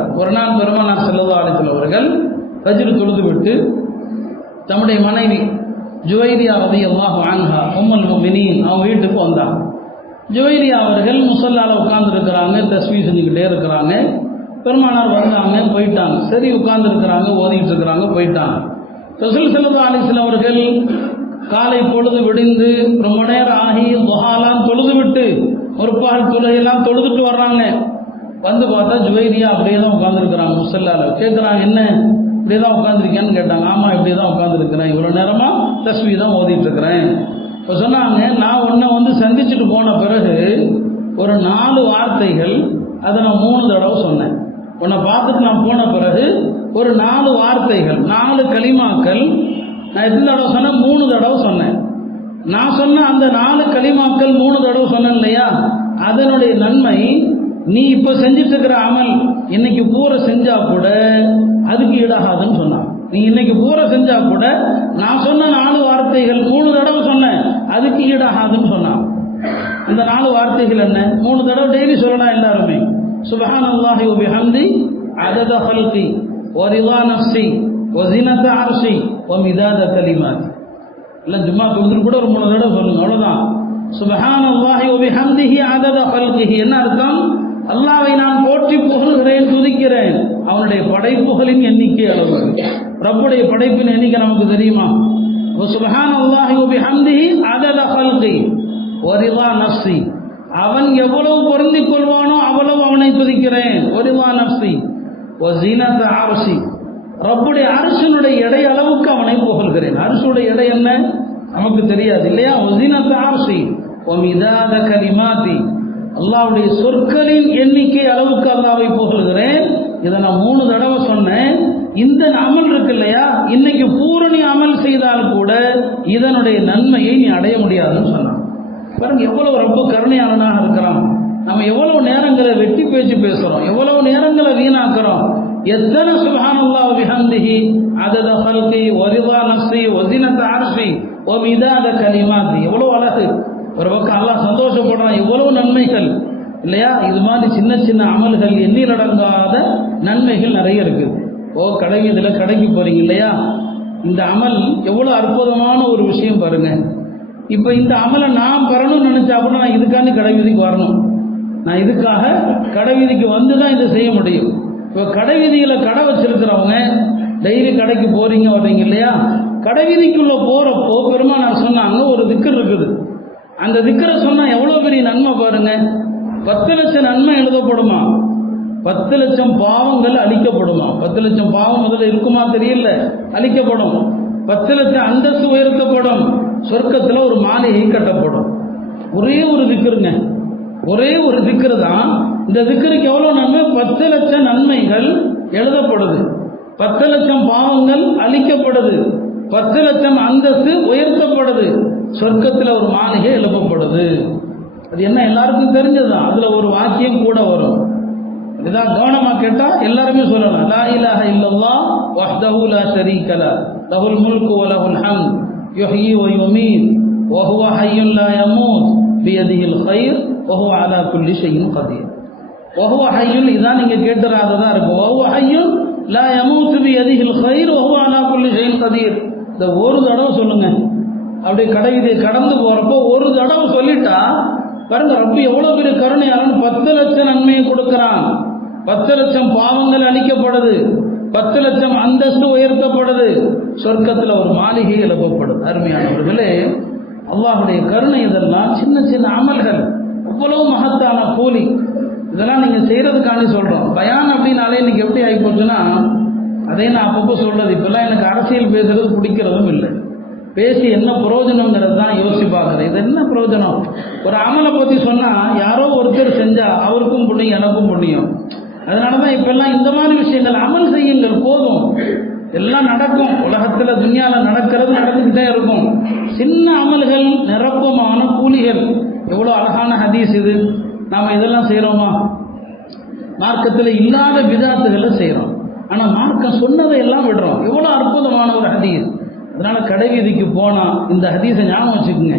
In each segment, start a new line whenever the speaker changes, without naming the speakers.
ஒரு நாள் பெருமானார் செல்லதா அலித்தல் அவர்கள் கஜிர் தொழுதுவிட்டு தம்முடைய மனைவி ஜுவைரியா ரதி அல்லாஹ் ஆன்ஹா உம்மல் முமினின் அவங்க வீட்டுக்கு வந்தாங்க. ஜுவைரியா அவர்கள் முசல்லால் உட்கார்ந்துருக்கிறாங்க தஸ்மி செஞ்சுக்கிட்டே இருக்கிறாங்க. பெருமானார் வந்தாங்க போயிட்டாங்க. சரி உட்கார்ந்துருக்கிறாங்க ஓதிக்கிட்டு இருக்கிறாங்க போயிட்டாங்க. ரசூல் செல்லதா அலிஸ்லாம் அவர்கள் காலை பொழுது விடிந்து ரொம்ப நேரம் ஆகி துஹாலாம் தொழுது விட்டு ஒரு பால் தொழுகையெல்லாம் தொழுதுட்டு வர்றாங்க. வந்து பார்த்தா ஜுவைரியா அப்படியே தான் உட்காந்துருக்குறாங்க முசல்லால. கேட்குறாங்க என்ன? இப்படியே தான் உட்காந்துருக்கேன்னு கேட்டாங்க. ஆமாம் இப்படி தான் உட்காந்துருக்குறேன் இவ்வளோ நேரமாக தஸ்மி தான் ஓதிட்டு இருக்கிறேன் இப்போ சொன்னாங்க நான் உன்னை வந்து சந்திச்சுட்டு போன பிறகு ஒரு நாலு வார்த்தைகள் அதை நான் மூணு தடவை சொன்னேன். உன்னை பார்த்துட்டு நான் போன பிறகு ஒரு நாலு வார்த்தைகள் நாலு களிமாக்கள் நான் எத்தனை தடவை சொன்னேன்? மூணு தடவை சொன்னேன். நான் சொன்ன அந்த நாலு களிமாக்கள் மூணு தடவை சொன்னேன் இல்லையா? அதனுடைய நன்மை நீ இப்போ செஞ்சுட்டு இருக்கிற அமல் இன்னைக்கு பூரை செஞ்சா கூட அதுக்கு ஈடாகாதுன்னு சொன்னான். நீ இன்னைக்கு பூரை செஞ்சா கூட நான் சொன்ன நாலு வார்த்தைகள் மூணு தடவை சொன்னேன் அதுக்கு ஈடாகாதுன்னு சொன்னான். இந்த நாலு வார்த்தைகள் என்ன? மூணு தடவை டெய்லி சொல்லலாம் எல்லாருமே. சுபஹான் அல்லாஹி பிஹம்தி அதத ஹல்கி ஒரிவா நஃப்சி ஒசினத அரசி ஒ மிதாத கலிமாதி. இல்லை ஜும்மா கொடுத்துட்டு கூட ஒரு மூணு தடவை சொல்லுங்க. அவ்வளோதான் சுபஹான் அல்லாஹி பிஹம்திஹி அதத ஹல்கிஹி. என்ன அர்த்தம்? அல்லாவை நான் போற்றி புகழ்கிறேன் துதிக்கிறேன். அவனுடைய படைப்புகளின் எண்ணிக்கை அளவு. ரப்புடைய படைப்பின் எண்ணிக்கை நமக்கு தெரியுமா? சுபஹான் அல்லாஹி பிஹம்திஹி அதத ஹல்கி ஒரிவா நஃப்சி அவன் எவ்வளவு பொருந்தி கொள்வானோ அவ்வளவு அவனை துதிக்கிறேன். ஒரிவா நஃப்சி ஒ ஜீனத ஆர்சி ரப்புடைய அரசனுடைய எடை அளவுக்கு அவனை புகழ்கிறேன். அரசுடைய எடை என்ன? நமக்கு தெரியாது இல்லையா? அரசி ஓ மிதாத கலிமாதி அல்லாவுடைய சொற்களின் எண்ணிக்கை அளவுக்கு அல்லாவை புகழ்கிறேன் இதை நான் மூணு தடவை சொன்னேன். இந்த அமல் இருக்கு இல்லையா? இன்னைக்கு பூரணி அமல் செய்தால் கூட இதனுடைய நன்மையை நீ அடைய முடியாதுன்னு சொன்னான். பாருங்க எவ்வளவு ரொம்ப கருணையாளனாக இருக்கிறான். நம்ம எவ்வளவு நேரங்களை வெட்டி பேச்சு பேசுறோம். எவ்வளவு நேரங்களை வீணாக்குறோம். எத்தனை சுபஹானல்லாஹ் விஹந்திஹி அதத ஹல்கி வரிதா நஃப்ஸி வஸினத அர்ஷி வ மிதாத கலிமாத்தி எவ்வளவு அழகு. ஒரு பக்கம் அல்லாஹ் சந்தோஷப்படுறான். எவ்வளவு நன்மைகள் இல்லையா? இது மாதிரி சின்ன சின்ன அமல்கள் எண்ணில் அடங்காத நன்மைகள் நிறைய இருக்குது ஓ கடை இதில் கடைக்கு போகிறீங்க இல்லையா? இந்த அமல் எவ்வளோ அற்புதமான ஒரு விஷயம் பாருங்க. இப்போ இந்த அமலை நான் பெறணும்னு நினச்சா கூட நான் இதுக்காண்டி கடை வீதிக்கு வரணும். நான் இதுக்காக கடை வீதிக்கு வந்து தான் இதை செய்ய முடியும். இப்போ கடை வீதியில் கடை வச்சிருக்கிறவங்க டெய்லி கடைக்கு போகிறீங்க வர்றீங்க இல்லையா? கடை வீதிக்குள்ள போறப்போ பெருமானார் சொன்னாங்க ஒரு திக்கர் இருக்குது. அந்த திக்கரை சொன்னால் எவ்வளோ பெரிய நன்மை பாருங்க. பத்து லட்சம் நன்மை எழுதப்படுமா? பத்து லட்சம் பாவங்கள் அழிக்கப்படுமா? பத்து லட்சம் பாவம் முதல்ல இருக்குமா தெரியல. அழிக்கப்படும். பத்து லட்சம் அந்தஸ்து உயர்த்தப்படும். சொர்க்கத்தில் ஒரு மாலையை கட்டப்படும். ஒரே ஒரு திக்கருங்க. ஒரே ஒரு திக்கரு தான். இந்த திக்கருக்கு எவ்வளோ நன்மை? பத்து லட்சம் நன்மைகள் எழுதப்படுது. பத்து லட்சம் பாவங்கள் அழிக்கப்படுது. பத்து லட்சம் அந்தஸ்து உயர்த்தப்படுது. சொர்க்கத்தில் ஒரு மாளிகை எழுப்பப்படுது. அது என்ன எல்லாருக்கும் தெரிஞ்சதுதான் அதில் ஒரு வாக்கியம் கூட வரும். இதான் கவனமாக கேட்டால் எல்லாருமே சொல்லலாம். லா இலாஹ இல்லல்லா வஹ்தஹு லா ஷரீக லஹ் லஹுல் முல்கு வ லஹுல் ஹம் யுஹ்யி வ யுமீத். வ ஹுவ ஹய்யுன் லா யமூத். பியதிஹில் கைர் வ ஹுவ அலா குல்லி ஷைஇன் கதீர் வ ஹுவ ஹய்யுன் இதான் நீங்கள் கேட்டுறாததாக இருக்கும் வ ஹுவ ஹய்யுன் லா யமூத் பியதிஹில் கைர் வ ஹுவ அலா குல்லி ஷைஇன் கதீர் இந்த ஒரு தடவை சொல்லுங்க. அப்படியே இது கடந்து போகிறப்போ ஒரு தடவை சொல்லிட்டா பாருங்க ரப்ப எவ்வளோ பெரிய கருணையாளன். பத்து லட்சம் நன்மையை கொடுக்குறான். பத்து லட்சம் பாவங்கள் அழிக்கப்படுது. பத்து லட்சம் அந்தஸ்து உயர்த்தப்படுது. சொர்க்கத்தில் ஒரு மாளிகை எழுப்பப்படுது. அருமையானவர்களே அல்லாஹுடைய கருணை இதெல்லாம் சின்ன சின்ன அமல்கள். அவ்வளவு மகத்தான கூலி. இதெல்லாம் நீங்கள் செய்கிறதுக்காண்டி சொல்கிறோம் பயான் அப்படின்னாலே இன்னைக்கு எப்படி ஆகி போச்சுன்னா அதே நான் அப்பப்போ சொல்றது. இப்பெல்லாம் எனக்கு அரசியல் பேசுறது பிடிக்கிறதும் இல்லை. பேசி என்ன பிரயோஜனங்கிறது தான் யோசிச்சு பார்க்குறது இது என்ன பிரயோஜனம்? ஒரு அமலை பற்றி சொன்னால் யாரோ ஒருத்தர் செஞ்சால் அவருக்கும் புண்ணியம் எனக்கும் புண்ணியம். அதனால தான் இப்பெல்லாம் இந்த மாதிரி விஷயங்கள் அமல் செய்யுங்கள் போதும். எல்லாம் நடக்கும். உலகத்தில் துன்யாவில் நடக்கிறது நடந்துக்கிட்டே இருக்கும். சின்ன அமல்கள் நிரப்பமான கூலிகள். எவ்வளோ அழகான ஹதீஸ் இது. நாம் இதெல்லாம் செய்கிறோமா மார்க்கத்தில் இல்லாத விதாத்துகளை செய்கிறோம் ஆனால் மார்க்கம் சொன்னதை எல்லாம் விடுறோம். எவ்வளோ அற்புதமான ஒரு ஹதீஸ். அதனால் கடை வீதிக்கு போனால் இந்த ஹதீஸை ஞாபகம் வச்சுக்கோங்க.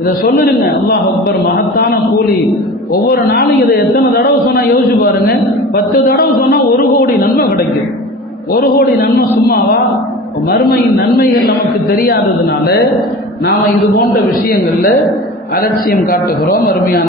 இதை சொல்லிடுங்க. அல்லாஹ் அக்பர் மகத்தான கூலி. ஒவ்வொரு நாளும் இதை எத்தனை தடவை சொன்னால் யோசிச்சு பாருங்க. பத்து தடவை சொன்னால் ஒரு கோடி நன்மை கிடைக்கும். ஒரு கோடி நன்மை சும்மாவா? மறுமையின் நன்மைகள் நமக்கு தெரியாததுனால நாம் இது போன்ற விஷயங்களில் அலட்சியம் காட்டுகிறோம். அருமையான